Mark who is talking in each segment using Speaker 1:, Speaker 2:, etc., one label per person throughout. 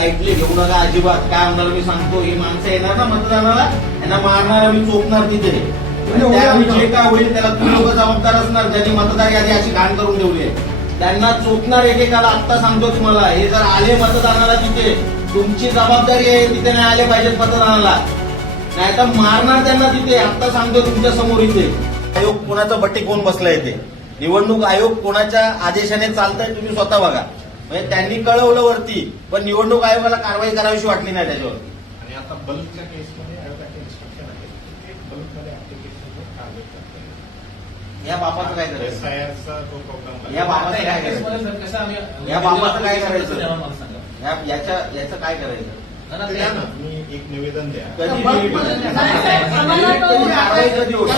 Speaker 1: Lightly घेऊ नका अजिबात. काय होणार मी सांगतो, ही माणसं येणार ना मतदानाला, यांना मारणार आम्ही, चोपणार तिथे. त्यावेळी जे काय होईल त्याला तुम्ही लोक जबाबदार असणार, ज्यांनी मतदार यादी अशी घाण करून ठेवली आहे. त्यांना चोपणार एकेकाला. आत्ता सांगतो तुम्हाला, हे जर आले मतदानाला तिथे, तुमची जबाबदारी आहे, तिथे नाही आले पाहिजेत मतदानाला, नाही तर मारणार त्यांना तिथे. आत्ता सांगतो तुमच्या समोर. इथे आयोग कोणाचा बट्टी कोण बसलाय, ते निवडणूक आयोग कोणाच्या आदेशाने चालतंय तुम्ही स्वतः बघा. म्हणजे त्यांनी कळवलं वरती, पण निवडणूक आयोगाला कारवाई करावीशी वाटली नाही त्याच्यावर.
Speaker 2: आणि आता बल्कच्या केसमध्ये आयोगाचे इन्स्ट्रक्शन आहे की बल्कमध्ये ऍप्लिकेशन कारवाई करता.
Speaker 1: या बापाचं काय करायचं,
Speaker 2: एसआयआरचा तो प्रोग्राम,
Speaker 1: या बापाचं काय करायचं, या बापाचं काय करायचं, याचं काय करायचं.
Speaker 2: द्या ना, तुम्ही एक निवेदन द्या.
Speaker 1: कधी
Speaker 3: कारवाई
Speaker 1: कधी होईल.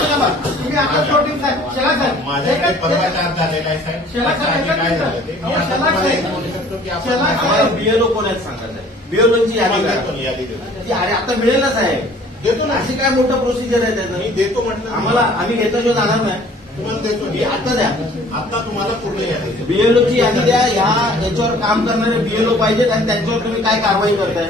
Speaker 2: माझ्याकडे परवा चार्ज झालेला आहे साहेब. त्याच्या आधी काय झालं ते मी आता तुम्हाला एक बोलू शकतो की आपण
Speaker 1: आम्हाला बीएलओ कोण आहेत सांगायचं, बीएलओची यादी
Speaker 2: तुम्हाला
Speaker 1: करा.
Speaker 2: देतो, यादी देतो.
Speaker 1: ती अरे आता मिळेल ना साहेब,
Speaker 2: देतो ना.
Speaker 1: अशी काय मोठं प्रोसिजर आहे
Speaker 2: मी
Speaker 1: त्याचं.
Speaker 2: देतो म्हटलं
Speaker 1: आम्हाला आम्ही घेतल्याशिवाय जाणार नाही.
Speaker 2: तुम्हाला देतो
Speaker 1: ही आता द्या,
Speaker 2: आता तुम्हाला पूर्ण यादी देतो.
Speaker 1: बीएलओची यादी द्या. याच्यावर काम करणारे बीएलओ पाहिजेत आणि त्यांच्यावर तुम्ही काय कारवाई करताय.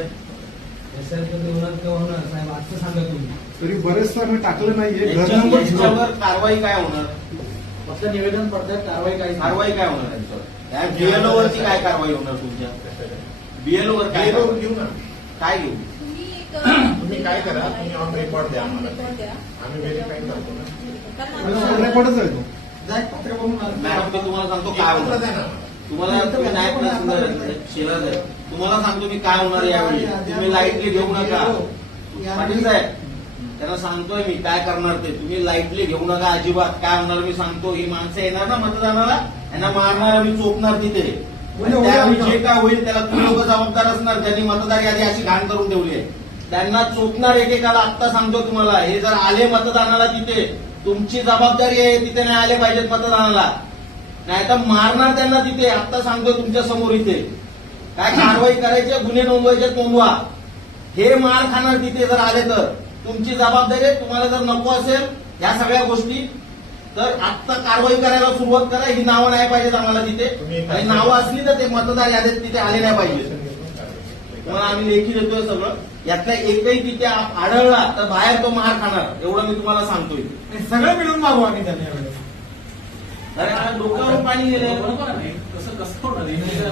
Speaker 4: तरी बरेचदा आम्ही टाकलं नाहीये.
Speaker 1: याच्यावर कारवाई काय होणार,
Speaker 3: फक्त निवेदन पडतात, कारवाई काही
Speaker 1: कारवाई काय होणार यांच्यावर. बीएलओ वरती काय कारवाई होणार तुमच्या, बीएलओ वर काय
Speaker 2: बेरो घेऊ ना.
Speaker 1: काय घेऊ.
Speaker 2: तुम्ही काय करा, तुम्ही ऑन रेकॉर्ड द्या आम्हाला, आम्ही व्हेरीफाय करतो ना.
Speaker 4: रेकॉर्डच आहे तो.
Speaker 1: मॅडम मी तुम्हाला सांगतो काय
Speaker 2: पत्र
Speaker 1: होणार.
Speaker 2: द्या ना.
Speaker 1: तुम्हाला तुम्ही नायक शिलाच आहे, तुम्हाला सांगतो मी काय होणार यावेळी. तुम्ही लाईटली घेऊ नका. पाटील साहेब त्यांना सांगतोय मी काय करणार ते. तुम्ही लाईटली घेऊ नका अजिबात. काय होणार मी सांगतो, ही माणसं येणार ना मतदानाला, यांना मारणार आम्ही, चोपणार तिथे. त्यावेळी जे काय होईल त्याला तुम्ही लोक जबाबदार असणार, ज्यांनी मतदार यादी अशी घाण करून ठेवली आहे. त्यांना चोपणार एकेकाला. आत्ता सांगतो तुम्हाला, हे जर आले मतदानाला तिथे, तुमची जबाबदारी आहे, तिथे नाही आले पाहिजेत मतदानाला, नाही तर मारणार त्यांना तिथे. आत्ता सांगतो तुमच्या समोर. इथे काय कारवाई करायचे, गुन्हे नोंदवायचे, नोंदवा. हे मार खाणार तिथे जर आले तर. तुमची जबाबदारी आहे. तुम्हाला जर नको असेल या सगळ्या गोष्टी, तर आत्ता कारवाई करायला सुरुवात करा. ही नावं नाही पाहिजेत आम्हाला तिथे, आणि नावं असली तर ते मतदार यादीत तिथे आले नाही पाहिजे. तुम्हाला आम्ही लेखी देतोय सगळं. यातला एकही तिथे आढळला तर बाहेर तो मार खाणार, एवढं मी तुम्हाला सांगतोय.
Speaker 3: सगळं मिळून मागू आम्ही त्यांना.
Speaker 1: अरे डोक्यावर पाणी गेलं.
Speaker 3: बरोबर आहे, तसं कसं होणार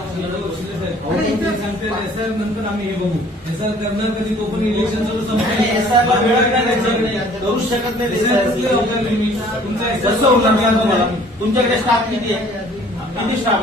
Speaker 3: नंतर आम्ही हे बघू. एसआर करणार कधी, तो पण इलेक्शन
Speaker 1: करूच शकत नाही.
Speaker 3: तुमचा
Speaker 1: कसं होणार तुम्हाला. तुमच्याकडे स्टाफ किती आहे, किती स्टाफ